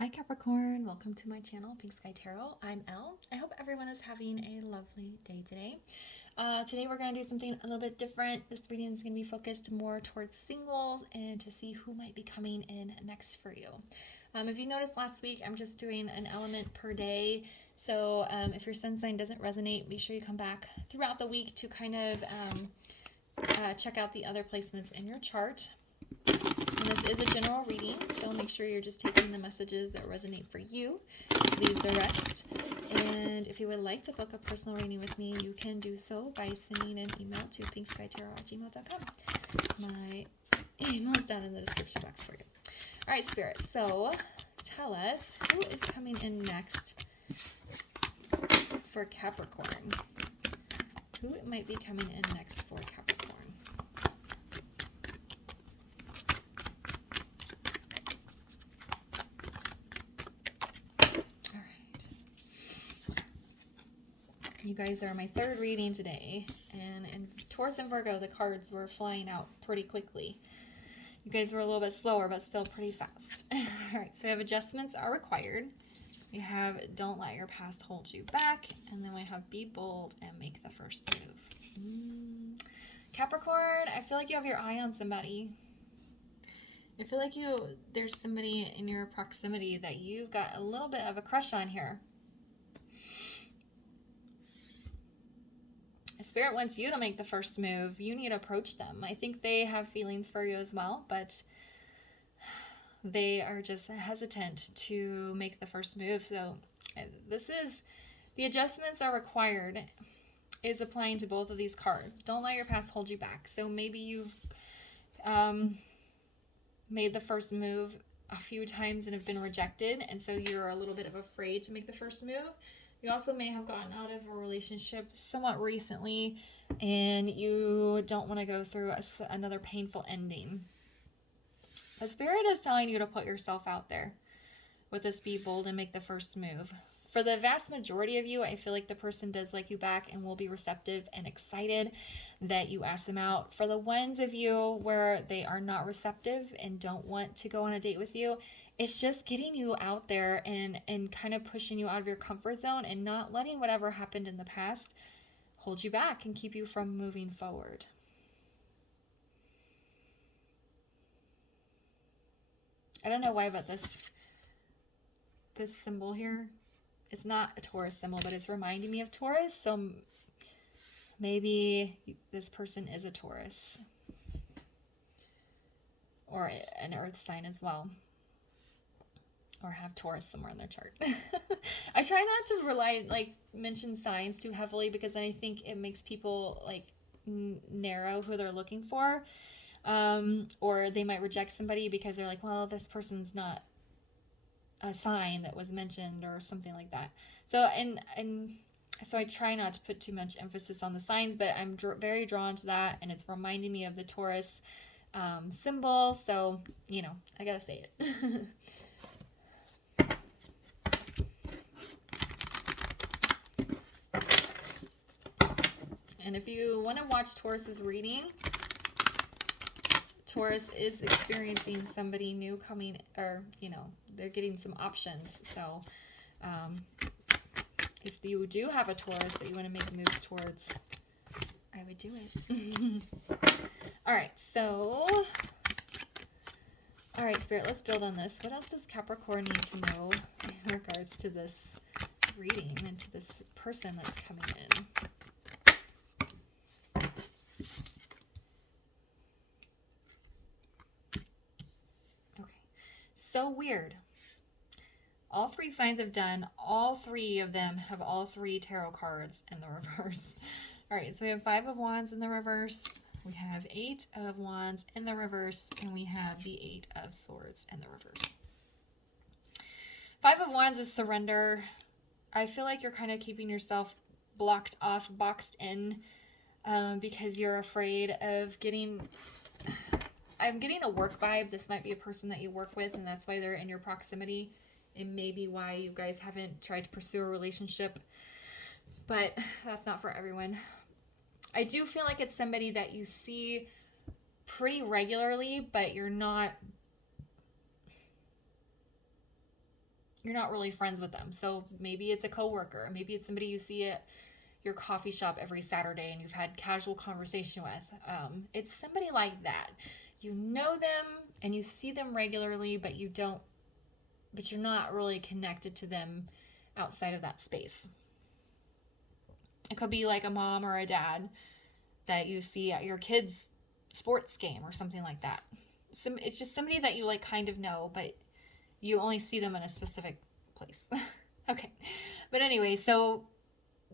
Hi Capricorn, welcome to my channel, Pink Sky Tarot. I'm Elle. I hope everyone is having a lovely day today. Today we're going to do something a little bit different. This reading is going to be focused more towards singles and to see who might be coming in next for you. If you noticed last week, I'm just doing an element per day. So if your sun sign doesn't resonate, be sure you come back throughout the week to kind of check out the other placements in your chart. And this is a general reading, so make sure you're just taking the messages that resonate for you. Leave the rest. And if you would like to book a personal reading with me, you can do so by sending an email to pinkskytarot@gmail.com. My email is down in the description box for you. All right, Spirit, so tell us who is coming in next for Capricorn. Who might be coming in next for Capricorn? You guys are my third reading today, and in Taurus and Virgo, the cards were flying out pretty quickly. You guys were a little bit slower, but still pretty fast. All right, so we have adjustments are required. We have don't let your past hold you back, and then we have be bold and make the first move. Capricorn, I feel like you have your eye on somebody. I feel like there's somebody in your proximity that you've got a little bit of a crush on here. Spirit wants you to make the first move. You need to approach them. I think they have feelings for you as well, but they are just hesitant to make the first move. So this is, the adjustments are required, is applying to both of these cards. Don't let your past hold you back. So maybe you've made the first move a few times and have been rejected, and so you're a little bit of afraid to make the first move. You also may have gotten out of a relationship somewhat recently, and you don't want to go through another painful ending. But Spirit is telling you to put yourself out there with this be bold and make the first move. For the vast majority of you, I feel like the person does like you back and will be receptive and excited that you ask them out. For the ones of you where they are not receptive and don't want to go on a date with you, it's just getting you out there and kind of pushing you out of your comfort zone and not letting whatever happened in the past hold you back and keep you from moving forward. I don't know why, but this symbol here, it's not a Taurus symbol, but it's reminding me of Taurus. So maybe this person is a Taurus or an earth sign as well, or have Taurus somewhere in their chart. I try not to mention signs too heavily, because then I think it makes people narrow who they're looking for. Or they might reject somebody because they're like, well, this person's not a sign that was mentioned or something like that. So, so I try not to put too much emphasis on the signs, but I'm very drawn to that, and it's reminding me of the Taurus symbol. So, I gotta say it. And if you want to watch Taurus's reading, Taurus is experiencing somebody new coming, or, they're getting some options. So if you do have a Taurus that you want to make moves towards, I would do it. All right, Spirit, let's build on this. What else does Capricorn need to know in regards to this reading and to this person that's coming in? So weird. All three signs have done, all three of them have all three tarot cards in the reverse. All right, so we have 5 of Wands in the reverse, we have 8 of Wands in the reverse, and we have the 8 of Swords in the reverse. 5 of Wands is surrender. I feel like you're kind of keeping yourself blocked off, boxed in, because you're afraid of getting... I'm getting a work vibe. This might be a person that you work with, and that's why they're in your proximity. It may be why you guys haven't tried to pursue a relationship, but that's not for everyone. I do feel like it's somebody that you see pretty regularly, but you're not you're not really friends with them. So maybe it's a coworker, maybe it's somebody you see at your coffee shop every Saturday and you've had casual conversation with. It's somebody like that. You know them and you see them regularly, but you're not really connected to them outside of that space. It could be like a mom or a dad that you see at your kid's sports game or something like that. It's just somebody that you like kind of know, but you only see them in a specific place. Okay. But anyway, so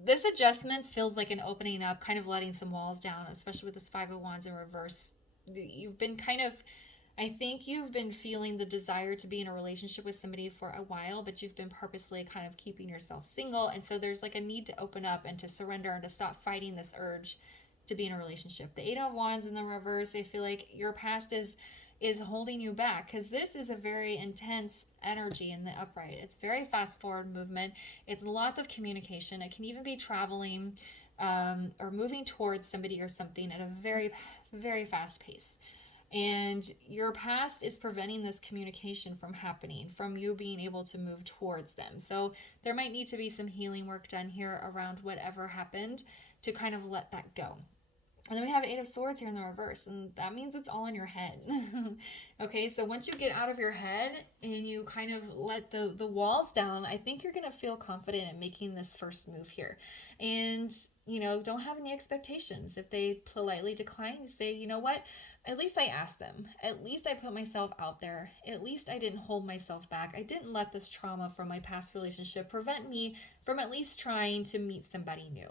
this adjustment feels like an opening up, kind of letting some walls down, especially with this Five of Wands in reverse. You've been I think you've been feeling the desire to be in a relationship with somebody for a while, but you've been purposely kind of keeping yourself single. And so there's like a need to open up and to surrender and to stop fighting this urge to be in a relationship. The Eight of Wands in the reverse, I feel like your past is holding you back, because this is a very intense energy in the upright. It's very fast forward movement. It's lots of communication. It can even be traveling or moving towards somebody or something at a very, very fast pace. And your past is preventing this communication from happening, from you being able to move towards them. So there might need to be some healing work done here around whatever happened to kind of let that go. And then we have Eight of Swords here in the reverse, and that means it's all in your head. Okay, so once you get out of your head and you kind of let the walls down, I think you're going to feel confident in making this first move here. And, don't have any expectations. If they politely decline, you say, you know what? At least I asked them. At least I put myself out there. At least I didn't hold myself back. I didn't let this trauma from my past relationship prevent me from at least trying to meet somebody new.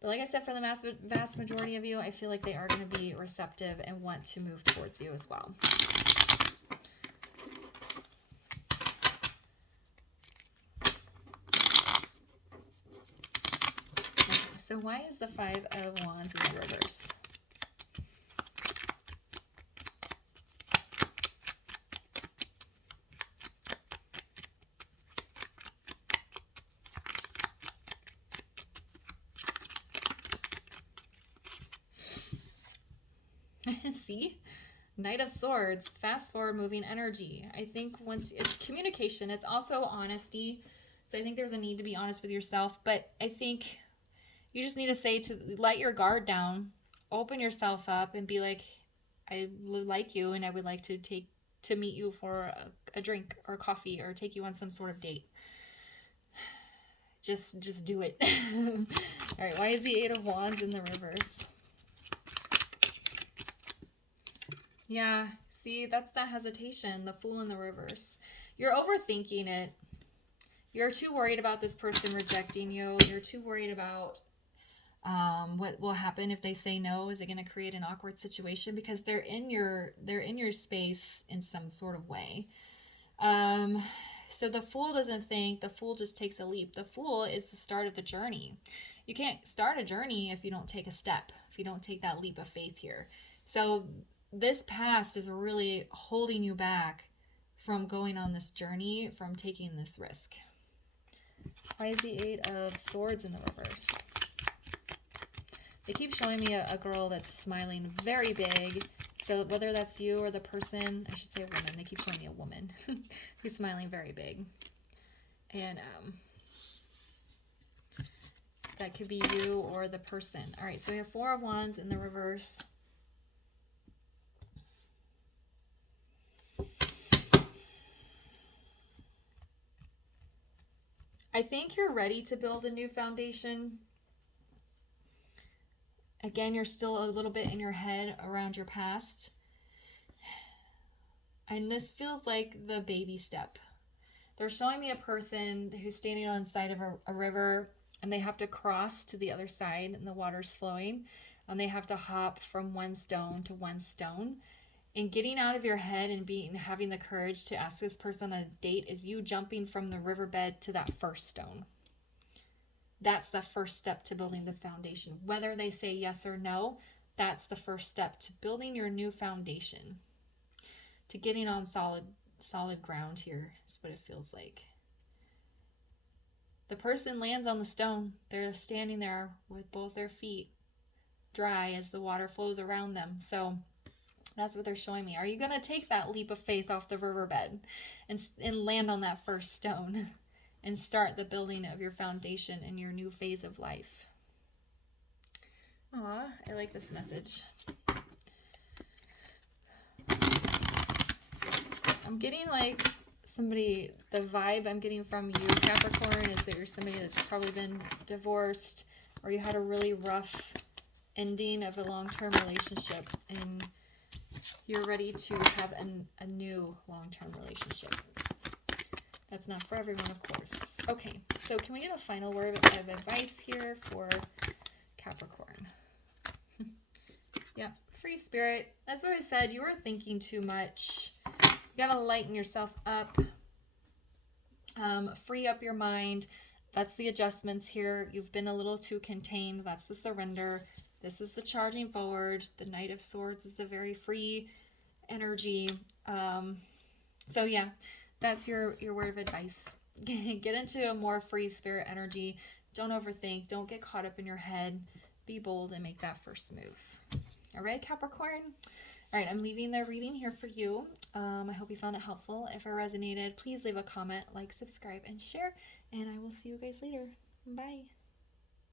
But like I said, for the vast majority of you, I feel like they are going to be receptive and want to move towards you as well. Okay, so why is the Five of Wands in the reverse? See? Knight of Swords, fast forward moving energy. I think once it's communication, it's also honesty. So I think there's a need to be honest with yourself, but I think you just need to say to let your guard down, open yourself up and be like, I like you and I would like to meet you for a drink or coffee or take you on some sort of date. Just do it. All right, why is the Eight of Wands in the reverse? Yeah, see, that's that hesitation, the Fool in the reverse. You're overthinking it. You're too worried about this person rejecting you. You're too worried about what will happen if they say no. Is it going to create an awkward situation? Because they're in your space in some sort of way. So the Fool doesn't think. The Fool just takes a leap. The Fool is the start of the journey. You can't start a journey if you don't take a step, if you don't take that leap of faith here. So this past is really holding you back from going on this journey, from taking this risk. Why is the Eight of Swords in the reverse? They keep showing me a girl that's smiling very big. So whether that's you or the person, I should say a woman. They keep showing me a woman who's smiling very big. And that could be you or the person. All right, so we have Four of Wands in the reverse. I think you're ready to build a new foundation. Again, you're still a little bit in your head around your past. And this feels like the baby step. They're showing me a person who's standing on the side of a river, and they have to cross to the other side, and the water's flowing, and they have to hop from one stone to one stone. And getting out of your head and having the courage to ask this person on a date is you jumping from the riverbed to that first stone. That's the first step to building the foundation. Whether they say yes or no, that's the first step to building your new foundation. To getting on solid ground here is what it feels like. The person lands on the stone. They're standing there with both their feet dry as the water flows around them. So That's what they're showing me. Are you going to take that leap of faith off the riverbed and land on that first stone and start the building of your foundation in your new phase of life? Aw, I like this message. I'm getting like somebody, the vibe I'm getting from you, Capricorn, is that you're somebody that's probably been divorced, or you had a really rough ending of a long-term relationship and you're ready to have a new long-term relationship. That's not for everyone, of course. Okay, so can we get a final word of advice here for Capricorn? Yeah, free spirit. That's what I said. You were thinking too much. You gotta lighten yourself up. Free up your mind. That's the adjustments here. You've been a little too contained. That's the surrender. This is the charging forward. The Knight of Swords is a very free energy. So yeah, that's your word of advice. Get into a more free spirit energy. Don't overthink. Don't get caught up in your head. Be bold and make that first move. All right, Capricorn. All right, I'm leaving the reading here for you. I hope you found it helpful. If it resonated, please leave a comment, like, subscribe, and share. And I will see you guys later. Bye.